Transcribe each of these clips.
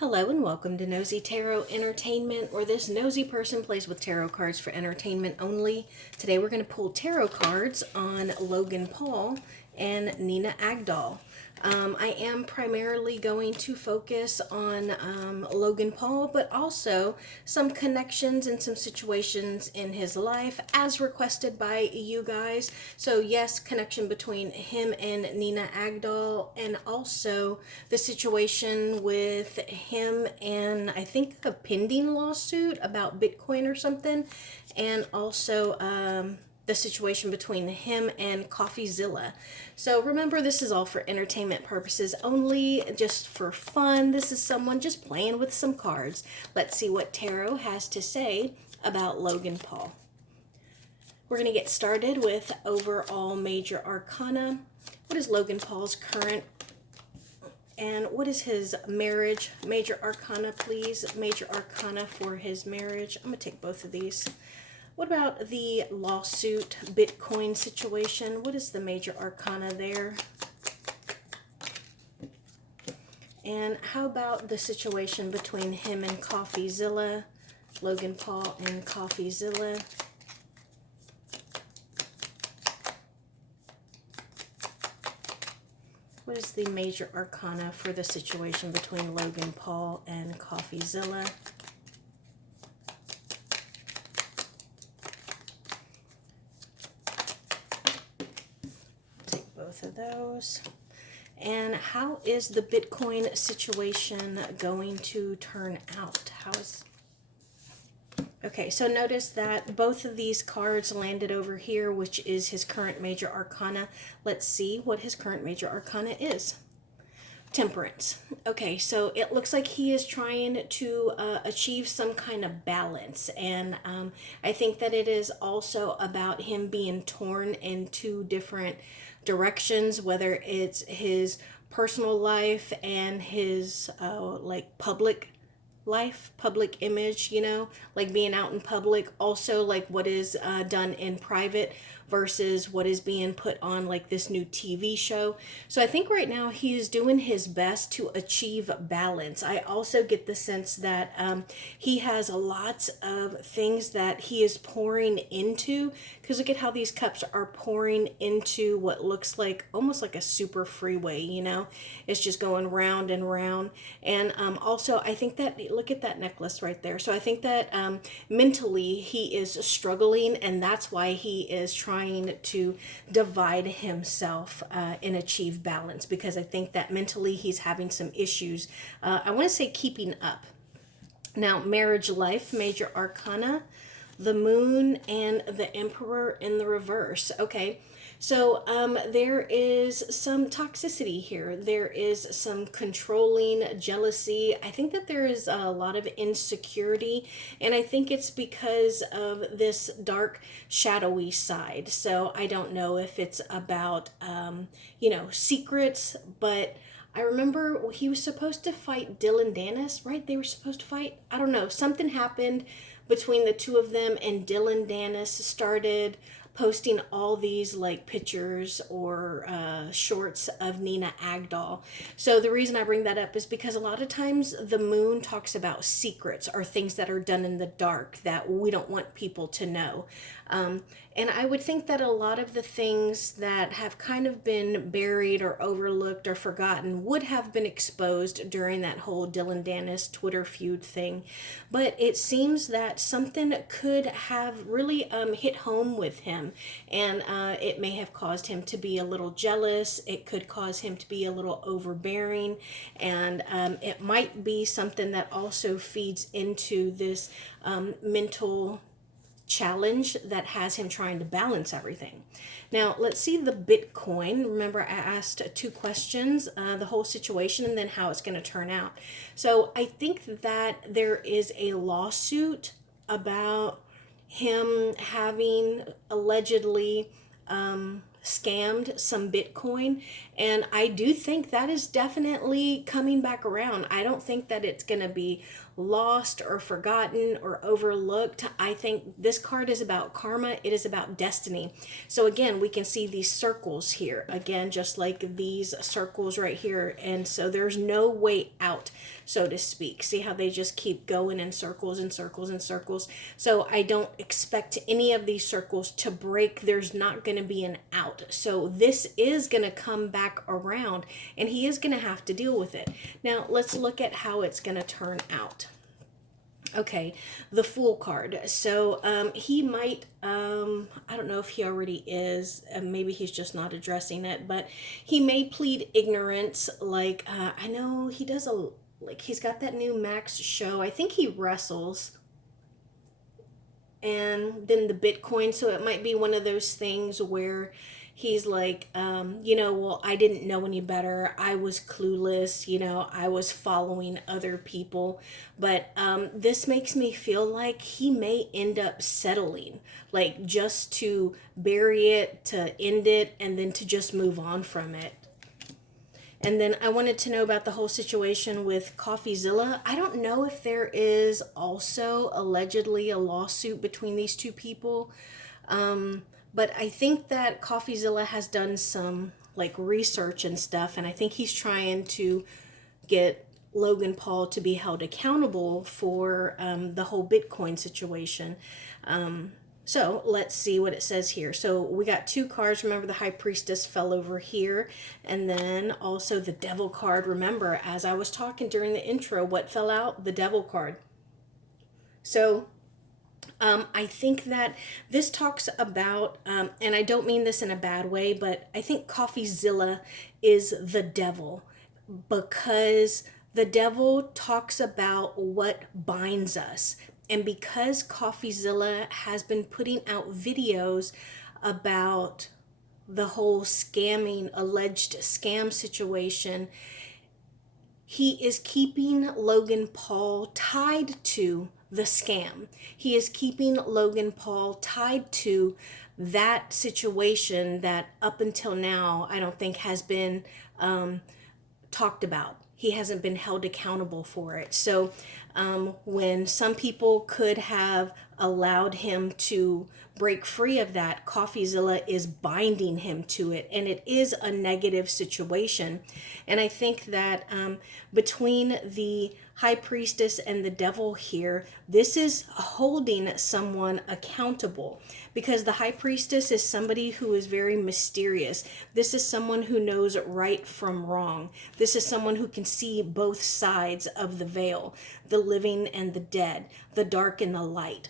Hello and welcome to Nosy Tarot Entertainment, where this nosy person plays with tarot cards for entertainment only. Today we're going to pull tarot cards on Logan Paul and Nina Agdal. I am primarily going to focus on Logan Paul, but also some connections and some situations in his life as requested by you guys. So yes, connection between him and Nina Agdal, and also the situation with him and I think a pending lawsuit about Bitcoin or something, and also the situation between him and CoffeeZilla. So remember, this is all for entertainment purposes only, just for fun. This is someone just playing with some cards. Let's see what tarot has to say about Logan Paul. We're going to get started with overall major arcana. What is Logan Paul's current and what is his marriage? Major arcana, please. Major arcana for his marriage. I'm going to take both of these. What about the lawsuit Bitcoin situation? What is the major arcana there? And how about the situation between him and CoffeeZilla? Logan Paul and CoffeeZilla. What is the major arcana for the situation between Logan Paul and CoffeeZilla? Take both of those. And how is the Bitcoin situation going to turn out? Okay, so notice that both of these cards landed over here, which is his current major arcana. Let's see what his current major arcana is. Temperance. Okay, so it looks like he is trying to achieve some kind of balance. And I think that it is also about him being torn in two different directions, whether it's his personal life and his like public life, public image, you know, like being out in public, also like what is done in private versus what is being put on like this new TV show. So I think right now he is doing his best to achieve balance. I also get the sense that he has lots of things that he is pouring into, because look at how these cups are pouring into what looks like almost like a super freeway, you know, it's just going round and round. And also I think that, look at that necklace right there. So I think that mentally he is struggling, and that's why he is trying to divide himself and achieve balance, because I think that mentally he's having some issues. I want to say keeping up. Now, marriage life, major arcana, the moon and the emperor in the reverse. Okay, so there is some toxicity here. There is some controlling jealousy. I think that there is a lot of insecurity, and I think it's because of this dark, shadowy side. So I don't know if it's about, you know, secrets, but I remember he was supposed to fight Dylan Dennis, right? They were supposed to fight. I don't know. Something happened between the two of them, and Dylan Dennis started posting all these like pictures or shorts of Nina Agdal. So the reason I bring that up is because a lot of times the moon talks about secrets or things that are done in the dark that we don't want people to know. And I would think that a lot of the things that have kind of been buried or overlooked or forgotten would have been exposed during that whole Dylan Dennis Twitter feud thing. But it seems that something could have really hit home with him, and it may have caused him to be a little jealous. It could cause him to be a little overbearing, and it might be something that also feeds into this mental challenge that has him trying to balance everything. Now, let's see the Bitcoin. Remember, I asked two questions, the whole situation and then how it's going to turn out. So I think that there is a lawsuit about him having allegedly scammed some Bitcoin, and I do think that is definitely coming back around. I don't think that it's going to be lost or forgotten or overlooked. I think this card is about karma. It is about destiny. So again, we can see these circles here again, just like these circles right here, and so there's no way out. so to speak. See how they just keep going in circles and circles and circles. So I don't expect any of these circles to break. There's not going to be an out. So this is going to come back around, and he is going to have to deal with it. Now let's look at how it's going to turn out. Okay, the Fool card. So he might, I don't know if he already is, maybe he's just not addressing it, but he may plead ignorance. Like, I know he does like, he's got that new Max show. I think he wrestles. And then the Bitcoin. So it might be one of those things where he's like, well, I didn't know any better. I was clueless. I was following other people. But this makes me feel like he may end up settling, like just to bury it, to end it, and then to just move on from it. And then I wanted to know about the whole situation with CoffeeZilla. I don't know if there is also allegedly a lawsuit between these two people. But I think that CoffeeZilla has done some like research and stuff. And I think he's trying to get Logan Paul to be held accountable for the whole Bitcoin situation. So let's see what it says here. So we got two cards. Remember, the High Priestess fell over here. And then also the Devil card. Remember, as I was talking during the intro, what fell out? The Devil card. So I think that this talks about, and I don't mean this in a bad way, but I think CoffeeZilla is the devil, because the devil talks about what binds us. And because CoffeeZilla has been putting out videos about the whole alleged scam situation, he is keeping Logan Paul tied to the scam. He is keeping Logan Paul tied to that situation that up until now I don't think has been talked about. He hasn't been held accountable for it. So when some people could have allowed him to break free of that, CoffeeZilla is binding him to it, and it is a negative situation. And I think that between the High Priestess and the Devil here, this is holding someone accountable, because the High Priestess is somebody who is very mysterious. This is someone who knows right from wrong. This is someone who can see both sides of the veil, the living and the dead, the dark and the light.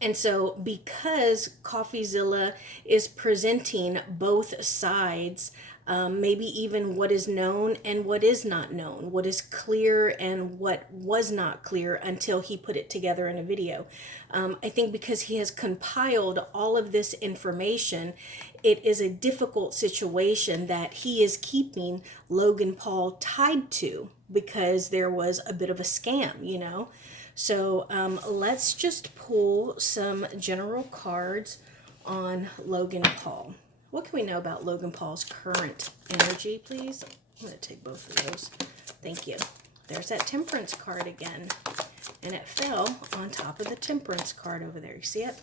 And so because CoffeeZilla is presenting both sides, maybe even what is known and what is not known, what is clear and what was not clear until he put it together in a video. I think because he has compiled all of this information, it is a difficult situation that he is keeping Logan Paul tied to, because there was a bit of a scam. So let's just pull some general cards on Logan Paul. What can we know about Logan Paul's current energy, please? I'm going to take both of those. Thank you. There's that Temperance card again. And it fell on top of the Temperance card over there. You see it?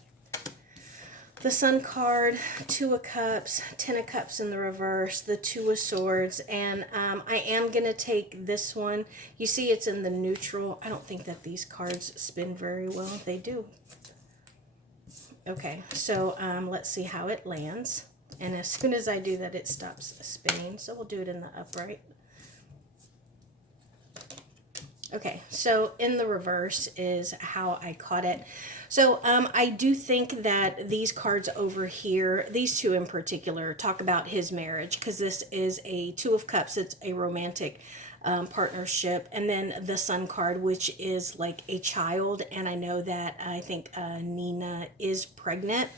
The Sun card, Two of Cups, Ten of Cups in the reverse, the Two of Swords, and I am going to take this one. You see it's in the neutral. I don't think that these cards spin very well. They do. Okay, so let's see how it lands. And as soon as I do that, it stops spinning. So we'll do it in the upright. Okay, so in the reverse is how I caught it. So I do think that these cards over here, these two in particular, talk about his marriage, because this is a Two of Cups. It's a romantic partnership. And then the Sun card, which is like a child. And I know that I think Nina is pregnant.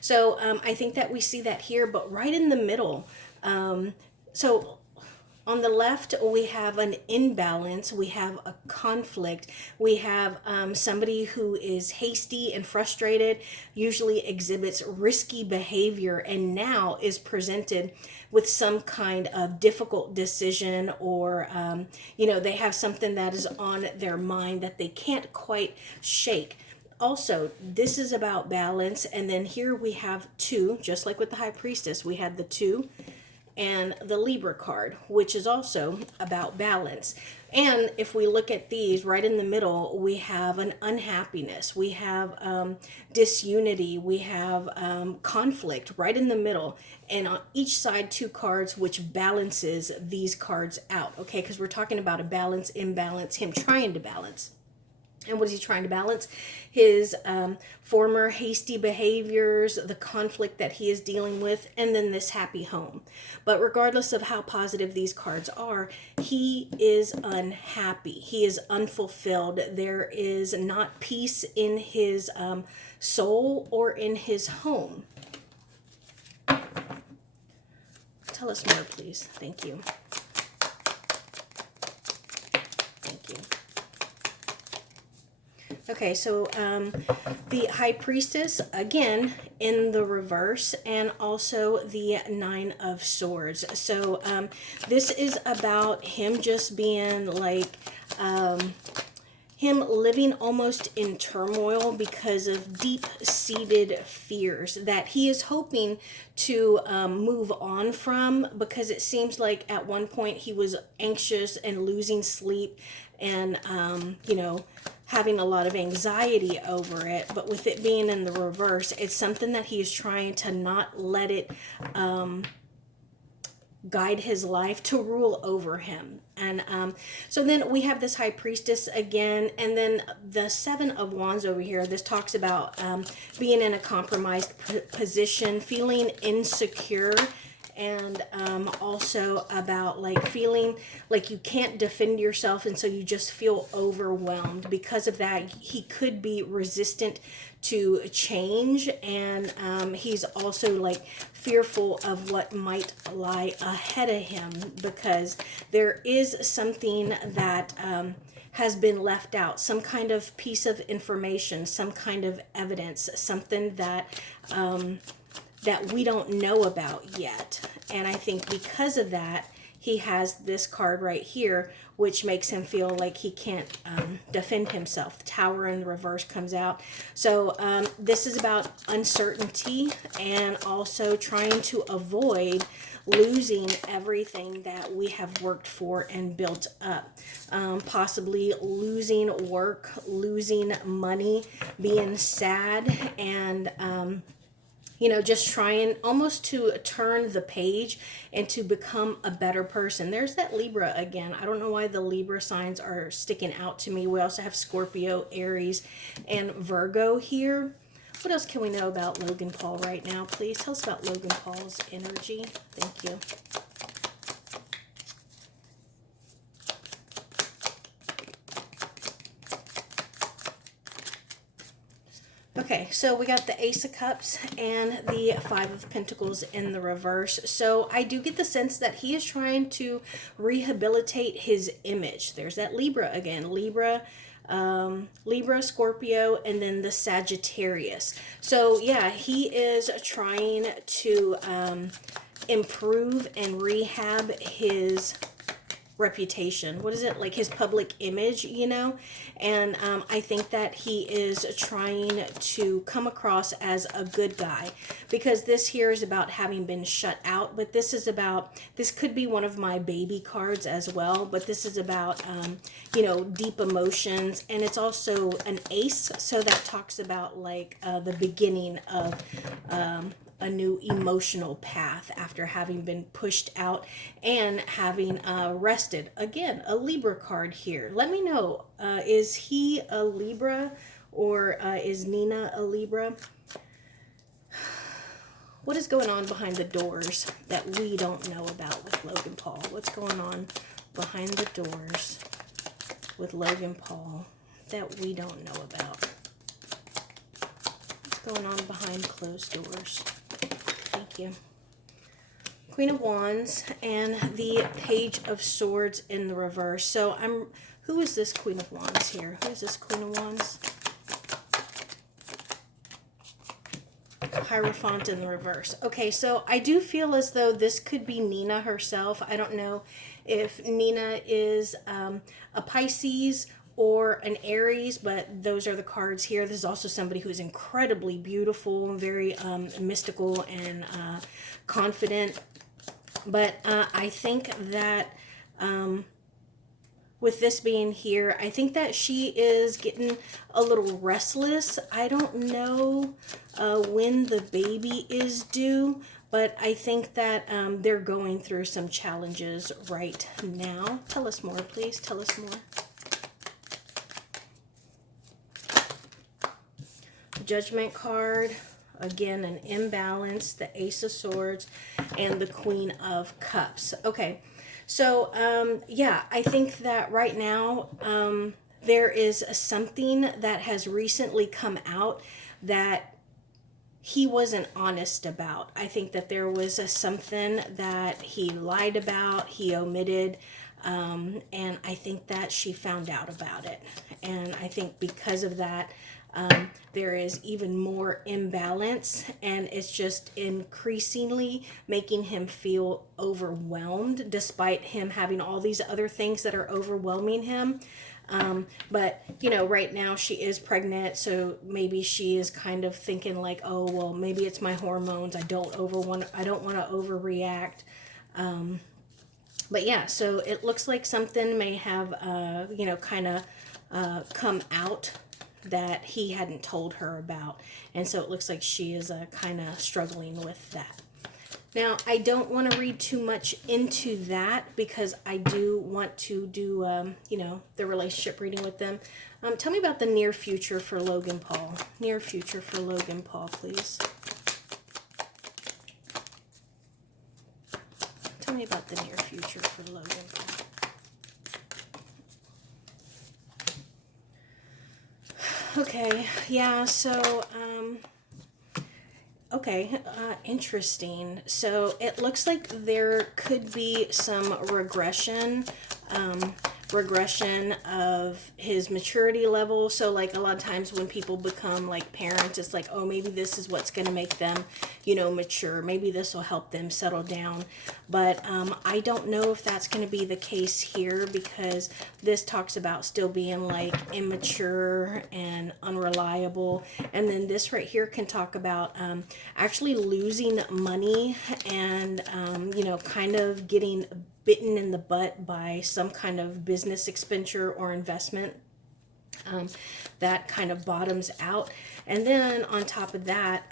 So I think that we see that here, but right in the middle. So on the left, we have an imbalance. We have a conflict. We have somebody who is hasty and frustrated, usually exhibits risky behavior, and now is presented with some kind of difficult decision, or, they have something that is on their mind that they can't quite shake. Also, this is about balance. And then here we have two, just like with the High Priestess, we had the two and the Libra card, which is also about balance. And if we look at these right in the middle, we have an unhappiness, we have disunity, we have conflict right in the middle. And on each side, two cards, which balances these cards out. Okay, because we're talking about a balance, imbalance, him trying to balance. And what is he trying to balance? His former hasty behaviors, the conflict that he is dealing with, and then this happy home. But regardless of how positive these cards are, he is unhappy. He is unfulfilled. There is not peace in his soul or in his home. Tell us more, please. Thank you. Thank you. Okay, so the High Priestess, again, in the reverse, and also the Nine of Swords. So this is about him just being like, him living almost in turmoil because of deep-seated fears that he is hoping to move on from, because it seems like at one point he was anxious and losing sleep and, you know, having a lot of anxiety over it. But with it being in the reverse, it's something that he is trying to not let it guide his life, to rule over him. And so then we have this High Priestess again, and then the Seven of Wands over here. This talks about being in a compromised position, feeling insecure, and also about like feeling like you can't defend yourself, and so you just feel overwhelmed. Because of that, he could be resistant to change, and he's also like fearful of what might lie ahead of him, because there is something that has been left out, some kind of piece of information, some kind of evidence, something that that we don't know about yet. And I think because of that, he has this card right here, which makes him feel like he can't defend himself. The Tower in the reverse comes out. So this is about uncertainty, and also trying to avoid losing everything that we have worked for and built up. Possibly losing work, losing money, being sad, and you know, just trying almost to turn the page and to become a better person. There's that Libra again. I don't know why the Libra signs are sticking out to me. We also have Scorpio, Aries, and Virgo here. What else can we know about Logan Paul right now? Please tell us about Logan Paul's energy. Thank you. Okay, so we got the Ace of Cups and the Five of Pentacles in the reverse. So I do get the sense that he is trying to rehabilitate his image. There's that Libra again. Libra, Scorpio, and then the Sagittarius. So yeah, he is trying to improve and rehab his reputation. What is it, like his public image, you know? And I think that he is trying to come across as a good guy, because this here is about having been shut out. But this is about, this could be one of my baby cards as well, but this is about you know, deep emotions. And it's also an ace, so that talks about like the beginning of a new emotional path after having been pushed out and having rested. Again, a Libra card here. Let me know, is he a Libra, or is Nina a Libra? What is going on behind the doors that we don't know about with Logan Paul? What's going on behind the doors with Logan Paul that we don't know about? What's going on behind closed doors? Thank you. Queen of Wands and the Page of Swords in the reverse. So who is this Queen of Wands here? Who is this Queen of Wands? Hierophant in the reverse. Okay, so I do feel as though this could be Nina herself. I don't know if Nina is a Pisces or an Aries, but those are the cards here. This is also somebody who is incredibly beautiful, very mystical and confident. But I think that with this being here, I think that she is getting a little restless. I don't know when the baby is due, but I think that they're going through some challenges right now. Tell us more, please. Tell us more. Judgment card. Again, an imbalance, the Ace of Swords, and the Queen of Cups. Okay, so yeah, I think that right now there is something that has recently come out that he wasn't honest about. I think that there was something that he lied about, he omitted, and I think that she found out about it. And I think because of that, there is even more imbalance, and it's just increasingly making him feel overwhelmed despite him having all these other things that are overwhelming him. But you know, right now she is pregnant, so maybe she is kind of thinking like, oh well, maybe it's my hormones. I don't want to overreact. But yeah, so it looks like something may have you know, kind of come out that he hadn't told her about, and so it looks like she is kind of struggling with that. Now, I don't want to read too much into that because I do want to do, you know, the relationship reading with them. Tell me about the near future for Logan Paul. Near future for Logan Paul, please. Tell me about the near future for Logan Paul. Okay, yeah, so, okay, interesting. So it looks like there could be some regression of his maturity level. So like a lot of times when people become like parents, it's like, oh, maybe this is what's going to make them, you know, mature. Maybe this will help them settle down. But I don't know if that's going to be the case here, because this talks about still being like immature and unreliable. And then this right here can talk about actually losing money and, you know, kind of getting bitten in the butt by some kind of business expenditure or investment that kind of bottoms out. And then on top of that,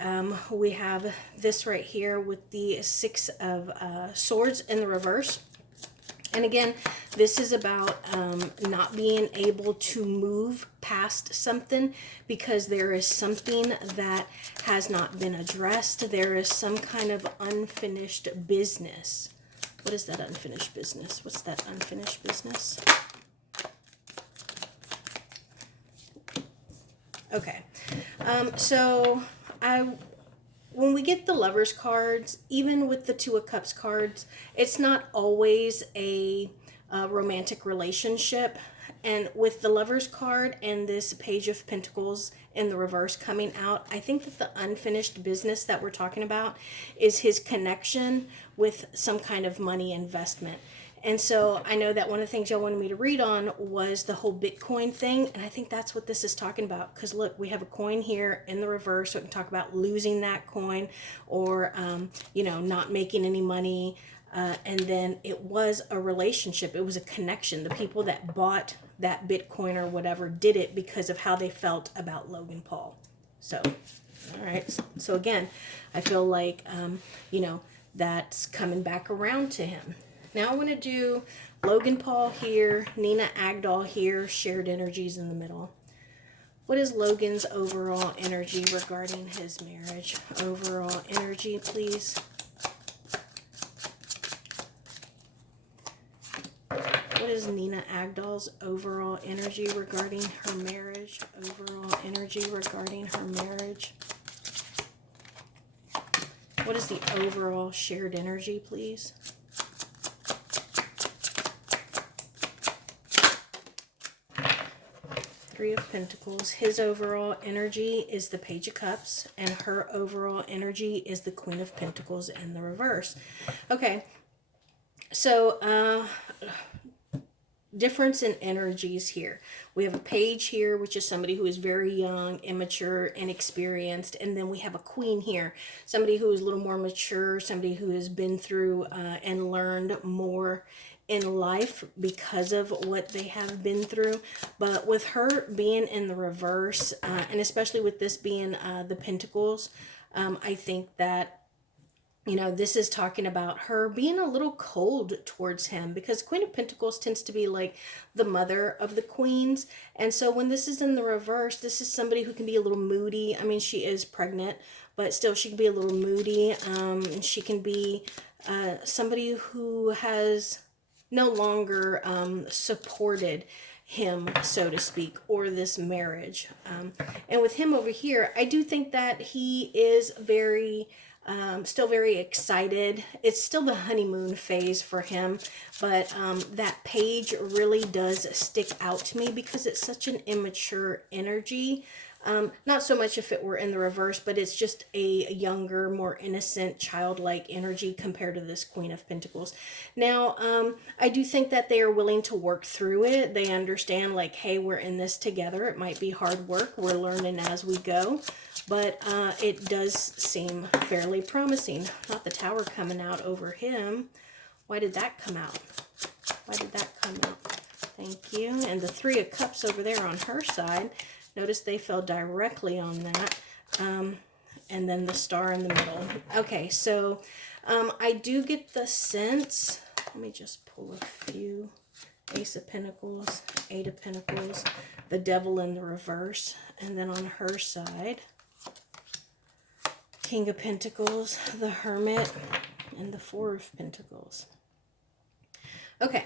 we have this right here with the Six of Swords in the reverse. And again, this is about not being able to move past something because there is something that has not been addressed. There is some kind of unfinished business. What is that unfinished business? What's that unfinished business? Okay. So when we get the Lovers cards, even with the Two of Cups cards, it's not always a romantic relationship. And with the Lovers card and this Page of Pentacles in the reverse coming out, I think that the unfinished business that we're talking about is his connection with some kind of money investment. And so I know that one of the things y'all wanted me to read on was the whole Bitcoin thing. And I think that's what this is talking about. Because look, we have a coin here in the reverse. So we can talk about losing that coin or, you know, not making any money. And then it was a relationship. It was a connection. The people that bought that Bitcoin or whatever did it because of how they felt about Logan Paul. So, all right. So again, I feel like, you know, that's coming back around to him. Now I want to do Logan Paul here, Nina Agdal here, shared energies in the middle. What is Logan's overall energy regarding his marriage? Overall energy, please. What is Nina Agdal's overall energy regarding her marriage? Overall energy regarding her marriage. What is the overall shared energy, please? Three of Pentacles. His overall energy is the Page of Cups, and her overall energy is the Queen of Pentacles in the reverse. Okay, so difference in energies here. We have a Page here, which is somebody who is very young, immature, inexperienced, and then we have a Queen here, somebody who is a little more mature, somebody who has been through and learned more in life because of what they have been through. But with her being in the reverse, and especially with this being the Pentacles, I think that, you know, this is talking about her being a little cold towards him, because Queen of Pentacles tends to be like the mother of the queens. And so when this is in the reverse, this is somebody who can be a little moody. I mean, she is pregnant, but still she can be a little moody. She can be somebody who has no longer supported him, so to speak, or this marriage. And with him over here, I do think that he is very still very excited. It's still the honeymoon phase for him, but that page really does stick out to me because it's such an immature energy. Not so much if it were in the reverse, but it's just a younger, more innocent, childlike energy compared to this Queen of Pentacles. Now, I do think that they are willing to work through it. They understand, like, hey, we're in this together. It might be hard work. We're learning as we go. But it does seem fairly promising. Not the Tower coming out over him. Why did that come out? Why did that come out? Thank you. And the Three of Cups over there on her side. Notice they fell directly on that. And then the Star in the middle. Okay, so I do get the sense. Let me just pull a few. Ace of Pentacles, Eight of Pentacles, the Devil in the reverse. And then on her side, King of Pentacles, the Hermit, and the Four of Pentacles. Okay,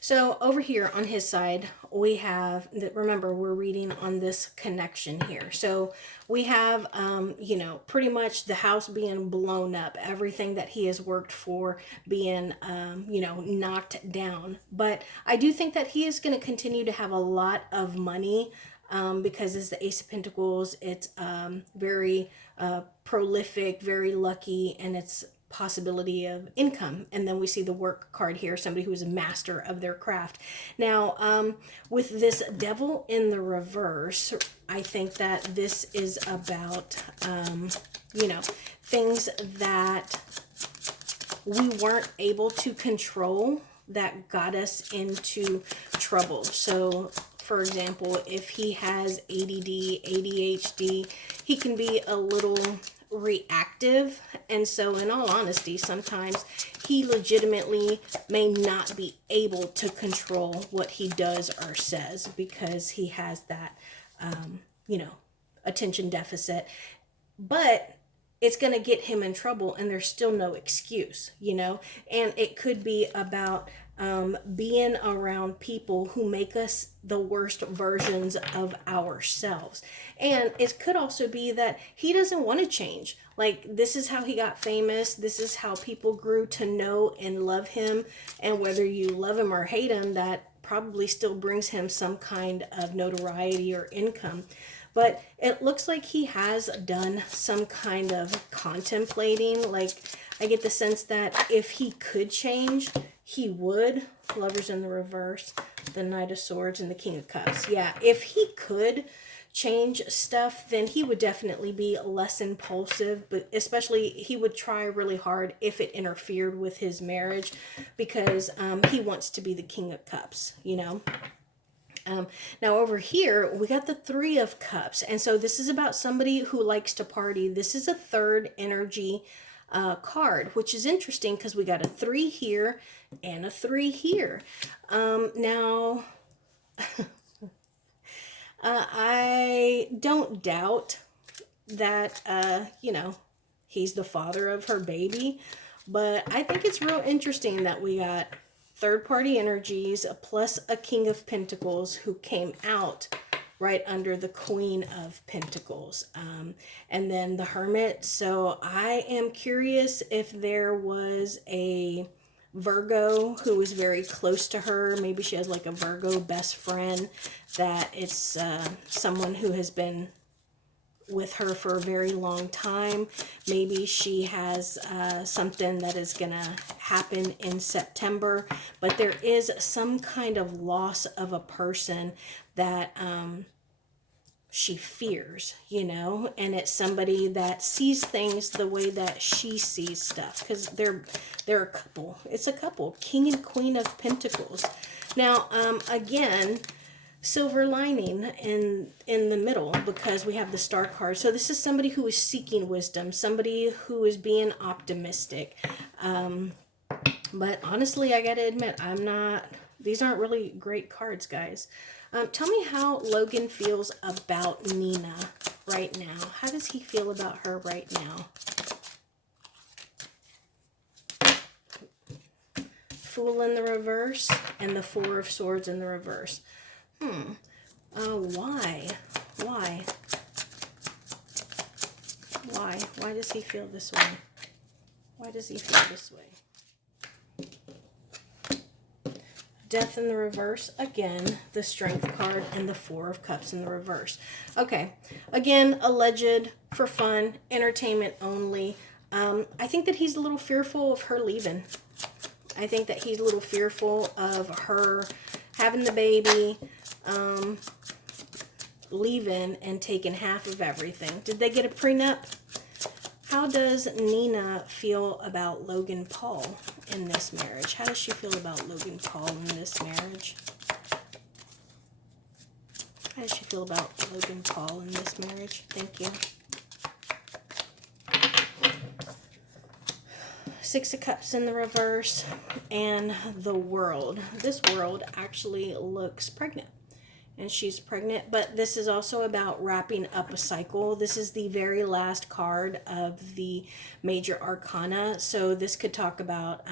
so over here on his side, we have, remember, we're reading on this connection here. So we have, you know, pretty much the house being blown up, everything that he has worked for being, you know, knocked down. But I do think that he is going to continue to have a lot of money. Because it's the Ace of Pentacles, it's very prolific, very lucky, and it's possibility of income. And then we see the work card here, somebody who is a master of their craft. Now, with this Devil in the reverse, I think that this is about, you know, things that we weren't able to control that got us into trouble. So, for example, if he has ADD, ADHD, he can be a little reactive. And so in all honesty, sometimes he legitimately may not be able to control what he does or says because he has that, you know, attention deficit. But it's going to get him in trouble and there's still no excuse, you know. And it could be about being around people who make us the worst versions of ourselves. And it could also be that he doesn't want to change. Like, this is how he got famous. This is how people grew to know and love him. And whether you love him or hate him, that probably still brings him some kind of notoriety or income. But it looks like he has done some kind of contemplating. Like, I get the sense that if he could change, he would. Lovers in the reverse, the Knight of Swords, and the King of Cups. Yeah, if he could change stuff, then he would definitely be less impulsive, but especially he would try really hard if it interfered with his marriage, because he wants to be the King of Cups, you know. Now over here, we got the Three of Cups. And so this is about somebody who likes to party. This is a third energy card, which is interesting because we got a 3 here and a 3 here. Now, I don't doubt that, you know, he's the father of her baby. But I think it's real interesting that we got third-party energies plus a King of Pentacles who came out right under the Queen of Pentacles. And then the Hermit. So I am curious if there was a Virgo who was very close to her. Maybe she has like a Virgo best friend, that it's someone who has been with her for a very long time. Maybe she has something that is gonna happen in September, but there is some kind of loss of a person that she fears, you know, and it's somebody that sees things the way that she sees stuff, because they're a couple. It's a couple, King and Queen of Pentacles. Now, again, silver lining in the middle, because we have the Star card. So this is somebody who is seeking wisdom, somebody who is being optimistic. But honestly, I gotta admit, these aren't really great cards, guys. Tell me how Logan feels about Nina right now. How does he feel about her right now? Fool in the reverse and the Four of Swords in the reverse. Why? Why? Why? Why does he feel this way? Why does he feel this way? Death in the reverse, again, the Strength card, and the Four of Cups in the reverse. Okay, again, alleged, for fun, entertainment only. I think that he's a little fearful of her leaving. I think that he's a little fearful of her having the baby, leaving and taking half of everything. Did they get a prenup? How does Nina feel about Logan Paul in this marriage? How does she feel about Logan Paul in this marriage? How does she feel about Logan Paul in this marriage? Thank you. Six of Cups in the reverse and the World. This World actually looks pregnant. And she's pregnant, but this is also about wrapping up a cycle. This is the very last card of the Major Arcana, so this could talk about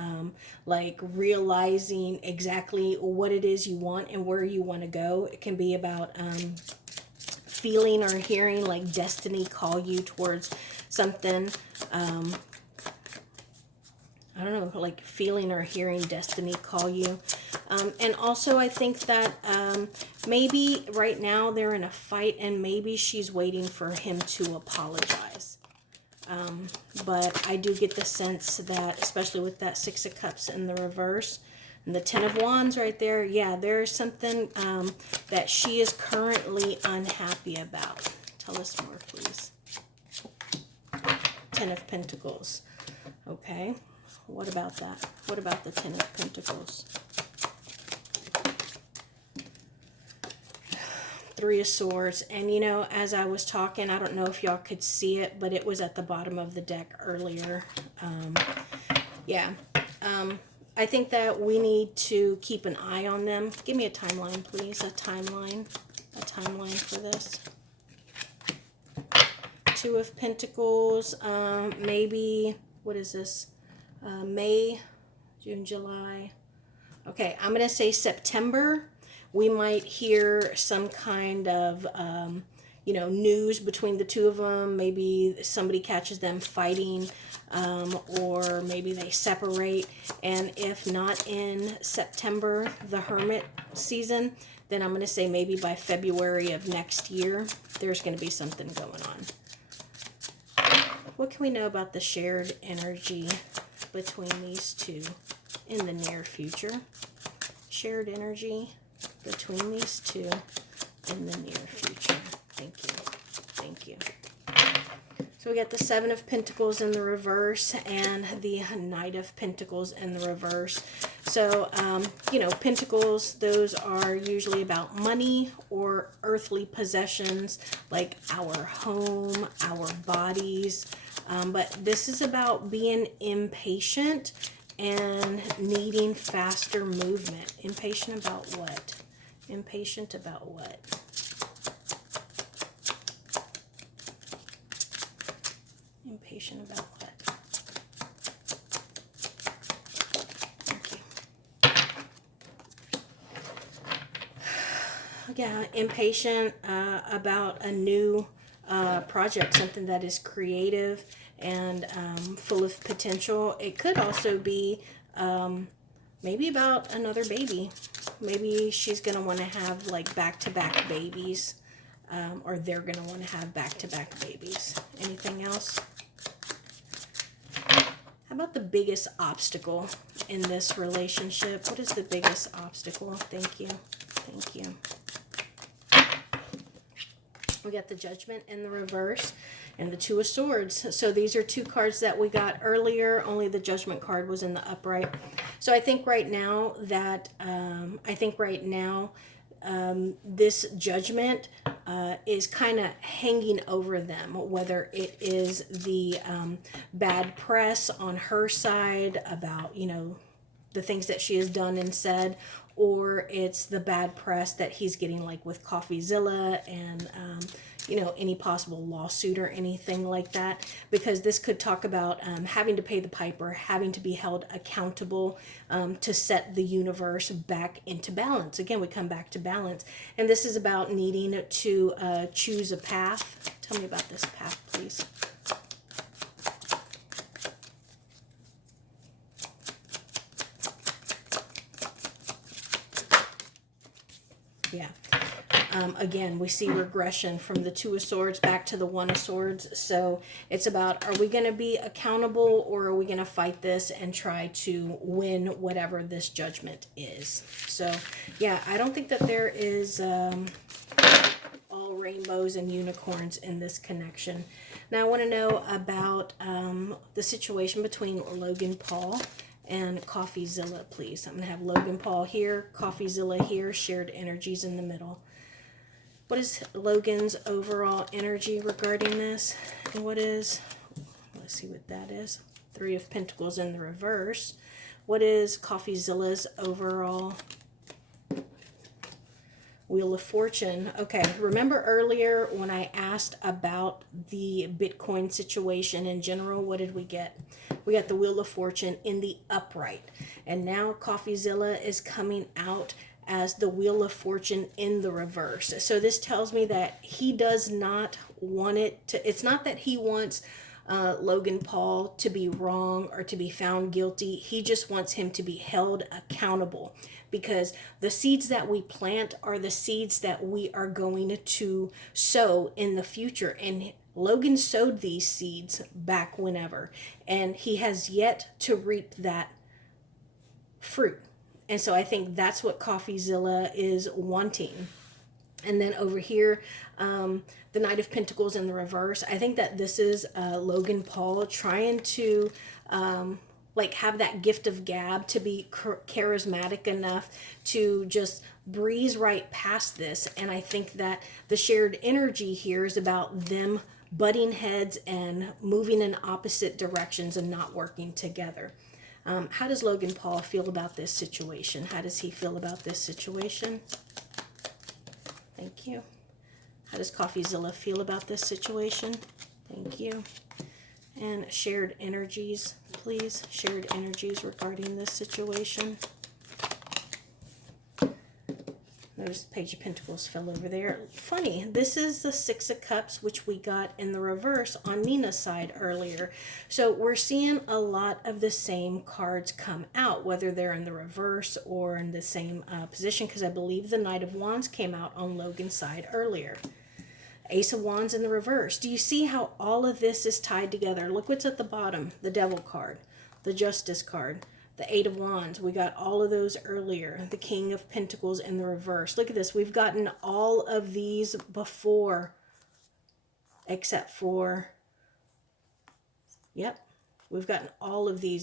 like realizing exactly what it is you want and where you want to go. It can be about feeling or hearing like destiny call you towards something. I don't know, like feeling or hearing destiny call you. And also I think that maybe right now they're in a fight and maybe she's waiting for him to apologize. But I do get the sense that, especially with that Six of Cups in the reverse and the Ten of Wands right there, yeah, there's something that she is currently unhappy about. Tell us more, please. Ten of Pentacles. Okay. What about that? What about the Ten of Pentacles? Three of Swords. And, you know, as I was talking, I don't know if y'all could see it, but it was at the bottom of the deck earlier. I think that we need to keep an eye on them. Give me a timeline, please. A timeline for this. Two of Pentacles. Maybe, what is this? May, June, July. Okay, I'm going to say September. We might hear some kind of, you know, news between the two of them. Maybe somebody catches them fighting, or maybe they separate. And if not in September, the Hermit season, then I'm going to say maybe by February of next year, there's going to be something going on. What can we know about the shared energy between these two in the near future? Shared energy between these two in the near future. Thank you. Thank you. So we got the Seven of Pentacles in the reverse and the Knight of Pentacles in the reverse. So, you know, Pentacles, those are usually about money or earthly possessions, like our home, our bodies. But this is about being impatient and needing faster movement. Impatient about what? Impatient about what? Impatient about what? Okay. Yeah, impatient about a new project, something that is creative and full of potential. It could also be maybe about another baby. Maybe she's going to want to have like back-to-back babies, or they're going to want to have back-to-back babies. Anything else? How about the biggest obstacle in this relationship? What is the biggest obstacle? Thank you. Thank you. We got the Judgment in the reverse and the Two of Swords. So these are two cards that we got earlier. Only the Judgment card was in the upright. So I think right now that this Judgment is kind of hanging over them, whether it is the bad press on her side about, you know, the things that she has done and said, or it's the bad press that he's getting, like with CoffeeZilla and you know, any possible lawsuit or anything like that, because this could talk about having to pay the piper, having to be held accountable to set the universe back into balance. Again, we come back to balance, and this is about needing to choose a path. Tell me about this path, please. Yeah. Again, we see regression from the Two of Swords back to the One of Swords. So it's about, are we going to be accountable, or are we going to fight this and try to win whatever this Judgment is? So, yeah, I don't think that there is all rainbows and unicorns in this connection. Now, I want to know about the situation between Logan Paul and CoffeeZilla, please. I'm going to have Logan Paul here, CoffeeZilla here, shared energies in the middle. What is Logan's overall energy regarding this? And what is, let's see what that is. Three of Pentacles in the reverse. What is CoffeeZilla's overall Wheel of Fortune? Okay, remember earlier when I asked about the Bitcoin situation in general, what did we get? We got the Wheel of Fortune in the upright. And now CoffeeZilla is coming out as the Wheel of Fortune in the reverse. So this tells me that he does not want it to, it's not that he wants Logan Paul to be wrong or to be found guilty. He just wants him to be held accountable, because the seeds that we plant are the seeds that we are going to sow in the future. And Logan sowed these seeds back whenever, and he has yet to reap that fruit. And so I think that's what CoffeeZilla is wanting. And then over here, the Knight of Pentacles in the reverse. I think that this is Logan Paul trying to like have that gift of gab, to be charismatic enough to just breeze right past this. And I think that the shared energy here is about them butting heads and moving in opposite directions and not working together. How does Logan Paul feel about this situation? How does he feel about this situation? Thank you. How does CoffeeZilla feel about this situation? Thank you. And shared energies, please. Shared energies regarding this situation. Notice the Page of Pentacles fell over there. Funny, this is the Six of Cups, which we got in the reverse on Nina's side earlier. So we're seeing a lot of the same cards come out, whether they're in the reverse or in the same position, because I believe the Knight of Wands came out on Logan's side earlier. Ace of Wands in the reverse. Do you see how all of this is tied together? Look what's at the bottom. The Devil card, the Justice card, the Eight of Wands. We got all of those earlier. The King of Pentacles in the reverse. Look at this. We've gotten all of these before, except for, yep, we've gotten all of these